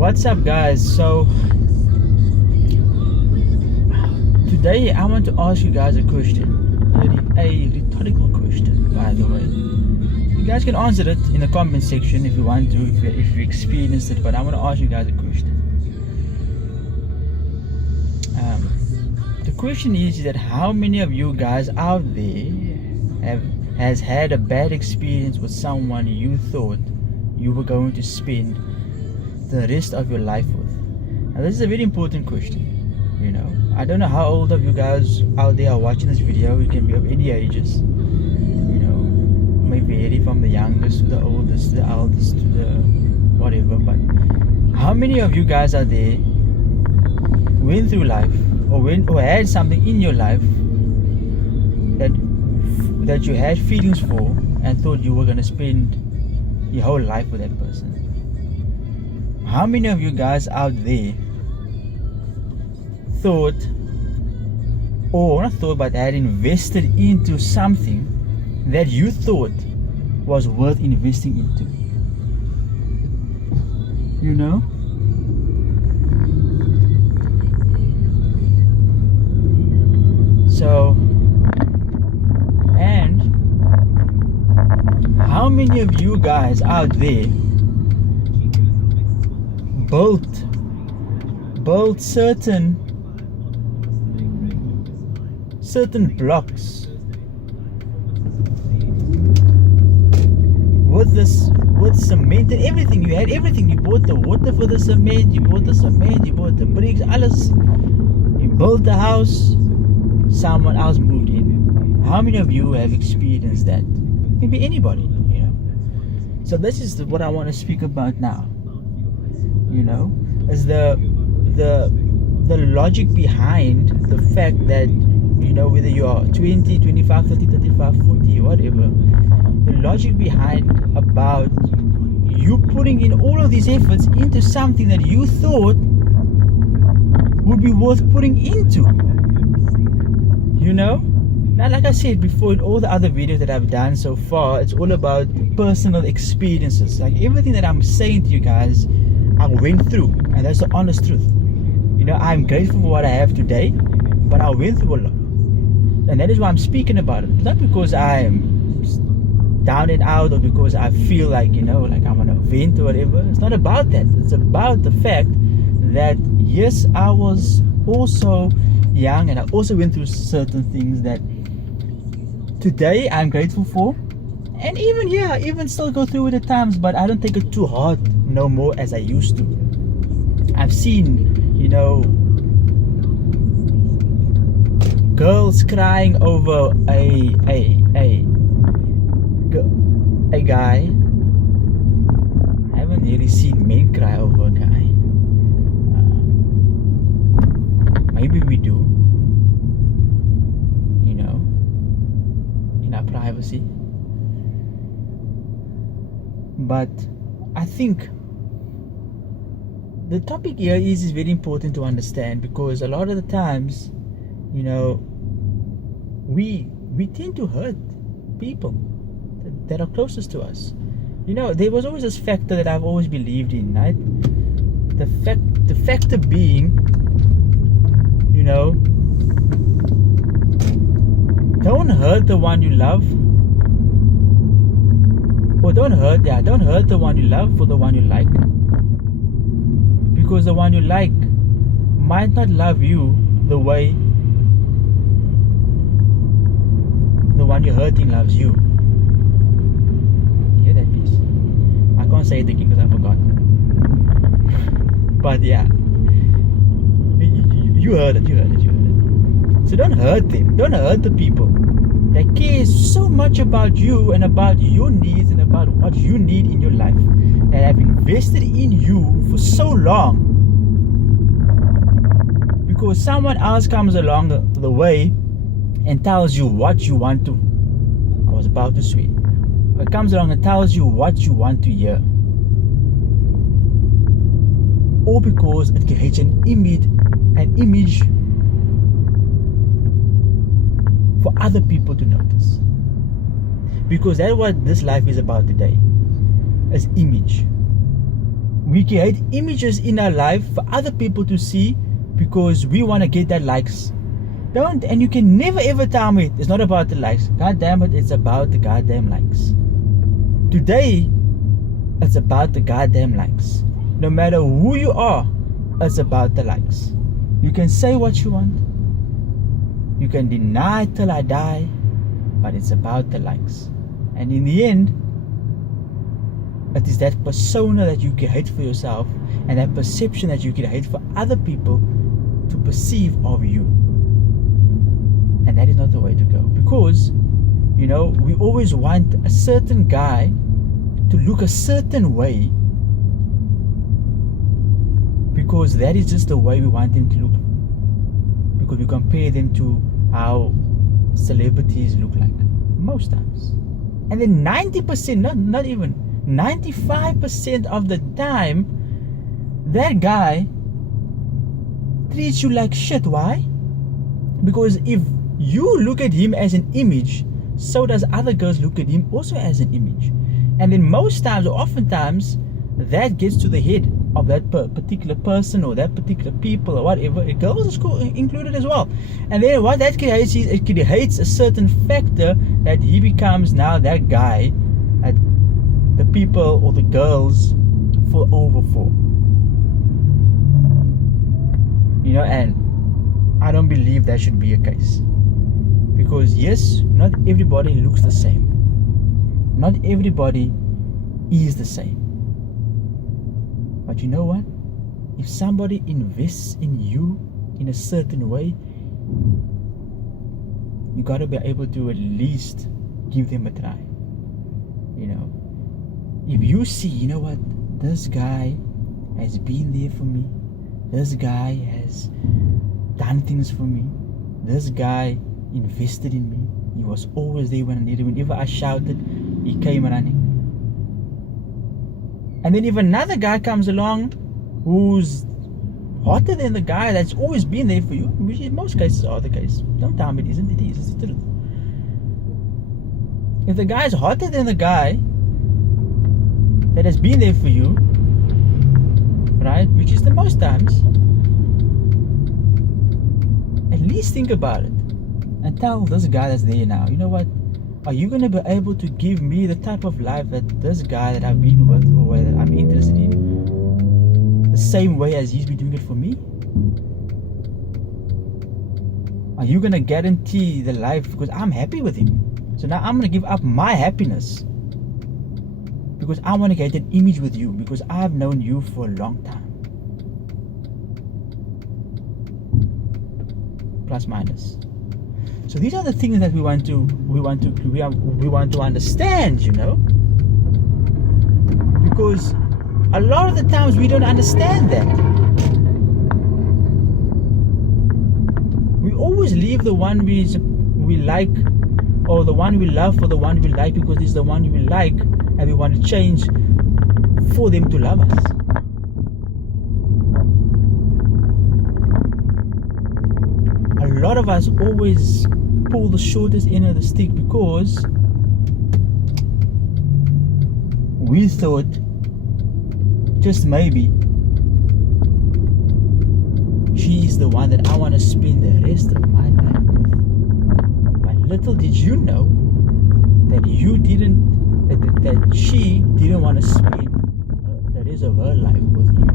What's up, guys? So today I want to ask you guys a question, a rhetorical question, by the way. You guys can answer it in the comment section if you want to, if you experienced it, but I want to ask you guys a question. The question is that how many of you guys out there has had a bad experience with someone you thought you were going to spend the rest of your life with? Now this is a very important question. I don't know how old of you guys out there are watching this video. You can be of any ages. May vary from the youngest to the oldest, the eldest to the whatever. But how many of you guys out there went through life or had something in your life that you had feelings for and thought you were gonna spend your whole life with that person? How many of you guys out there had invested into something that you thought was worth investing into? So, and how many of you guys out there built certain blocks with cement and everything? You had everything. You bought the water for the cement, you bought the bricks, alles. You built the house, someone else moved in. How many of you have experienced that? Maybe anybody, So this is what I want to speak about now. Is the logic behind the fact that whether you are 20, 25, 30, 35, 40, whatever, the logic behind about you putting in all of these efforts into something that you thought would be worth putting into. Now, like I said before, in all the other videos that I've done so far, it's all about personal experiences. Like everything that I'm saying to you guys, I went through, and that's the honest truth. I'm grateful for what I have today, but I went through a lot, and that is why I'm speaking about it. Not because I'm down and out or because I feel like like I'm on a vent or whatever. It's not about that. It's about the fact that yes, I was also young and I also went through certain things that today I'm grateful for, and even still go through it at times, but I don't take it too hard no more as I used to. I've seen girls crying over a guy. I haven't really seen men cry over a guy. Maybe we do, in our privacy. But I think the topic here is very important to understand, because a lot of the times, we tend to hurt people that are closest to us. There was always this factor that I've always believed in, right? The factor being, don't hurt the one you love, or don't hurt the one you love for the one you like, because the one you like might not love you the way the one you're hurting loves you. You hear that piece? I can't say it again because I forgot. But yeah, you heard it. So don't hurt them. Don't hurt the people that care so much about you and about your needs and about what you need in your life, that have invested in you for so long, because someone else comes along the way and tells you what you want to. I was about to swear. It comes along and tells you what you want to hear, or because it creates an image for other people to notice. Because that's what this life is about today, is image. We create images in our life for other people to see because we want to get that likes. And you can never ever tell me it's not about the likes. God damn it, it's about the goddamn likes. Today, it's about the goddamn likes. No matter who you are, it's about the likes. You can say what you want. You can deny till I die, but it's about the likes. And in the end, it is that persona that you create for yourself and that perception that you create for other people to perceive of you. And that is not the way to go. Because, we always want a certain guy to look a certain way because that is just the way we want him to look. Because we compare them to how celebrities look like most times. And then 90%, not even 95% of the time, that guy treats you like shit. Why? Because if you look at him as an image, so does other girls look at him also as an image. And then most times or oftentimes that gets to the head of that particular person or that particular people or whatever. Girls are included as well. And then what that creates is it creates a certain factor that he becomes now that guy that the people or the girls fall over for. And I don't believe that should be a case. Because yes, not everybody looks the same. Not everybody is the same. But you know what? If somebody invests in you in a certain way, you gotta be able to at least give them a try. If you see, this guy has been there for me, this guy has done things for me, this guy invested in me, he was always there when I needed him. Whenever I shouted, he came running. And then if another guy comes along who's hotter than the guy that's always been there for you, which in most cases are the case. Don't tell me it isn't, it is, it's the truth. If the guy is hotter than the guy that has been there for you, right, which is the most times, at least think about it and tell this guy that's there now, you know what, are you going to be able to give me the type of life that this guy that I've been with or that I'm interested in, the same way as he's been doing it for me? Are you going to guarantee the life? Because I'm happy with him. So now I'm going to give up my happiness because I want to get an image with you because I've known you for a long time. Plus minus. So these are the things that we want to understand, because a lot of the times we don't understand that. We always leave the one we like or the one we love for the one we like because it's the one we like and we want to change for them to love us. A lot of us always pull the shortest end of the stick because we thought just maybe she is the one that I want to spend the rest of my life with. But little did you know that that she didn't want to spend the rest of her life with you.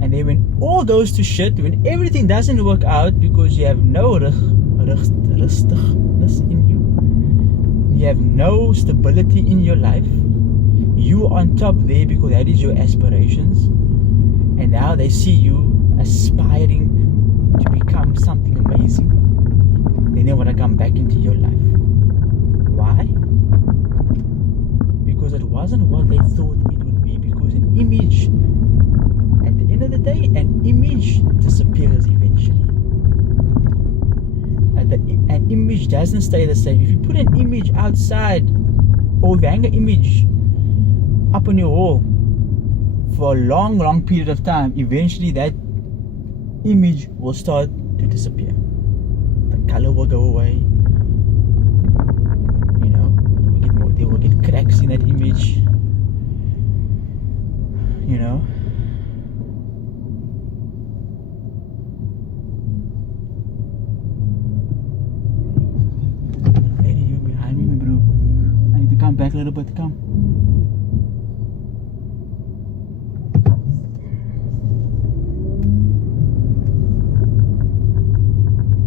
And then when all goes to shit, when everything doesn't work out because you have no rustighness in you, you have no stability in your life, you on top there because that is your aspirations, and now they see you aspiring to become something amazing, then they want to come back into your life. Why? Because it wasn't what they thought it would be, because an image, at the end of the day, an image disappears eventually. An image doesn't stay the same. If you put an image outside, or if you hang an image up on your wall for a long period of time, eventually that image will start to disappear. The color will go away. There will get cracks in that image.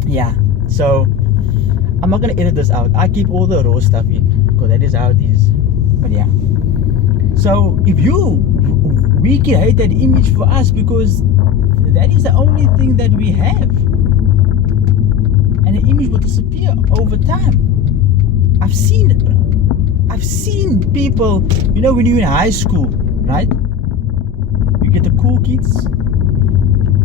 yeah, so I'm not gonna edit this out. I keep all the raw stuff in because that is how it is. But yeah, so if we can hate that image for us because that is the only thing that we have, and the image will disappear over time. I've seen it, bro. I've seen people, you know, when you're in high school, right? You get the cool kids,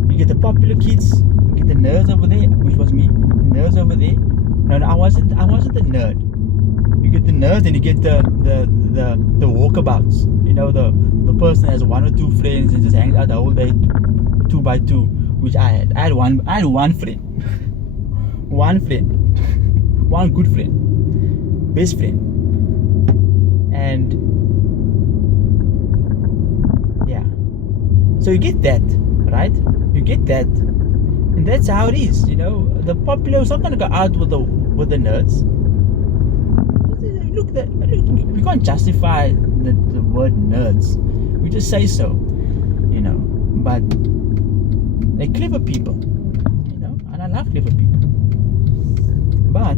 you get the popular kids, you get the nerds over there, which was me. Nerds over there. No, I wasn't the nerd. You get the nerds and you get the walkabouts. You know, the person that has one or two friends and just hangs out the whole day, 2 by 2, which I had. I had one friend. One friend. One good friend. Best friend. And yeah. So you get that, right? You get that. And that's how it is, you know. The popular is not gonna go out with the nerds. Look, we can't justify the word nerds. We just say so, you know. But they're clever people, you know, and I love clever people. But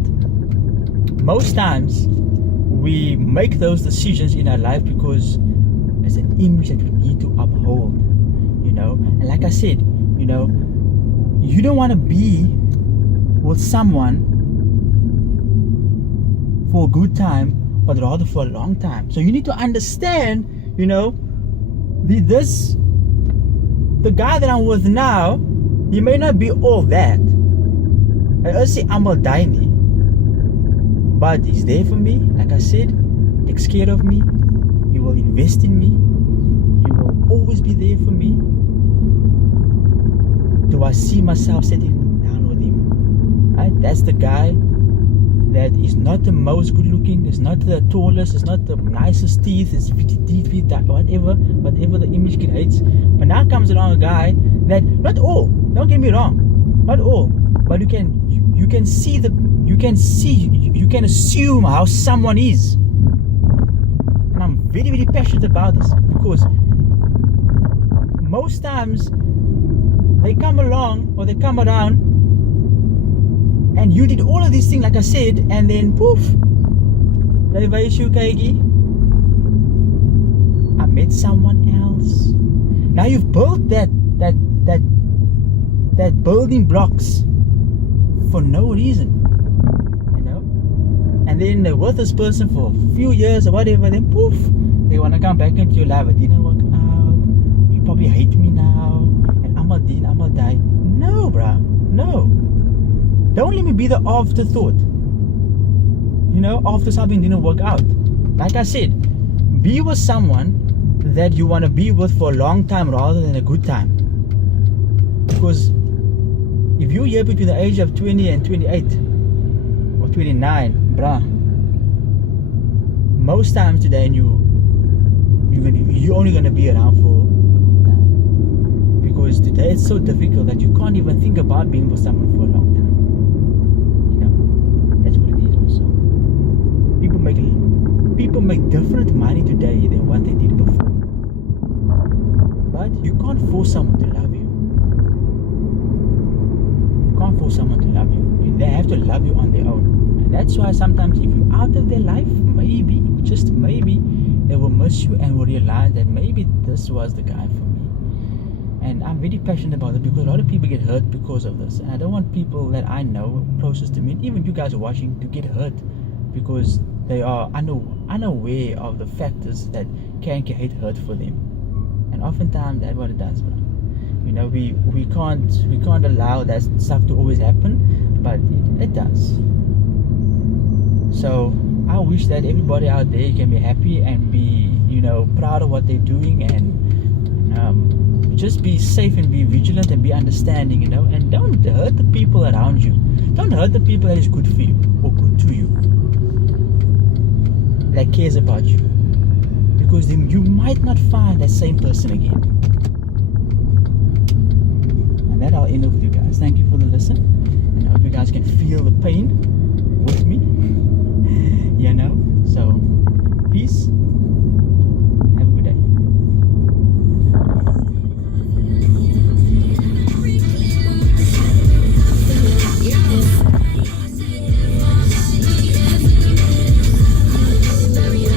most times we make those decisions in our life because it's an image that we need to uphold, you know. And like I said, you know, you don't want to be with someone for a good time, but rather for a long time. So you need to understand, you know, the guy that I'm with now, he may not be all that. I say I'm a tiny, but he's there for me. Like I said, he takes care of me. He will invest in me. He will always be there for me. Do I see myself sitting down with him? Right? That's the guy that is not the most good looking, is not the tallest, is not the nicest teeth, is teeth, whatever the image creates. But now comes along a guy that, not all, don't get me wrong, not all, but you can assume how someone is. And I'm very, very passionate about this because most times they come along or they come around and you did all of these things like I said, and then poof, I met someone else. Now you've built that building blocks for no reason, you know. And then they're with this person for a few years or whatever, then poof, they want to come back into your life. It didn't work out. You probably hate me now, and I'm gonna die. No, bruh, no. Don't let me be the afterthought, you know, after something didn't work out. Like I said, be with someone that you want to be with for a long time rather than a good time. Because if you're here between the age of 20 and 28 or 29, bruh, most times today you're only going to be around for a good time. Because today it's so difficult that you can't even think about being with someone for a long time. People make different money today than what they did before. But you can't force someone to love you. You can't force someone to love you. They have to love you on their own. And that's why sometimes if you're out of their life, maybe, just maybe, they will miss you and will realize that maybe this was the guy for me. And I'm very passionate about it because a lot of people get hurt because of this. And I don't want people that I know closest to me, and even you guys are watching, to get hurt because they are unaware of the factors that can create hurt for them. And oftentimes that's what it does, bro. You know, we can't allow that stuff to always happen, but it does. So I wish that everybody out there can be happy and be, you know, proud of what they're doing, and just be safe and be vigilant and be understanding, you know, and don't hurt the people around you. Don't hurt the people that is good for you or good to you, that cares about you, because then you might not find that same person again. And that I'll end up with you guys. Thank you for the listen, and I hope you guys can feel the pain with me. You know, so peace.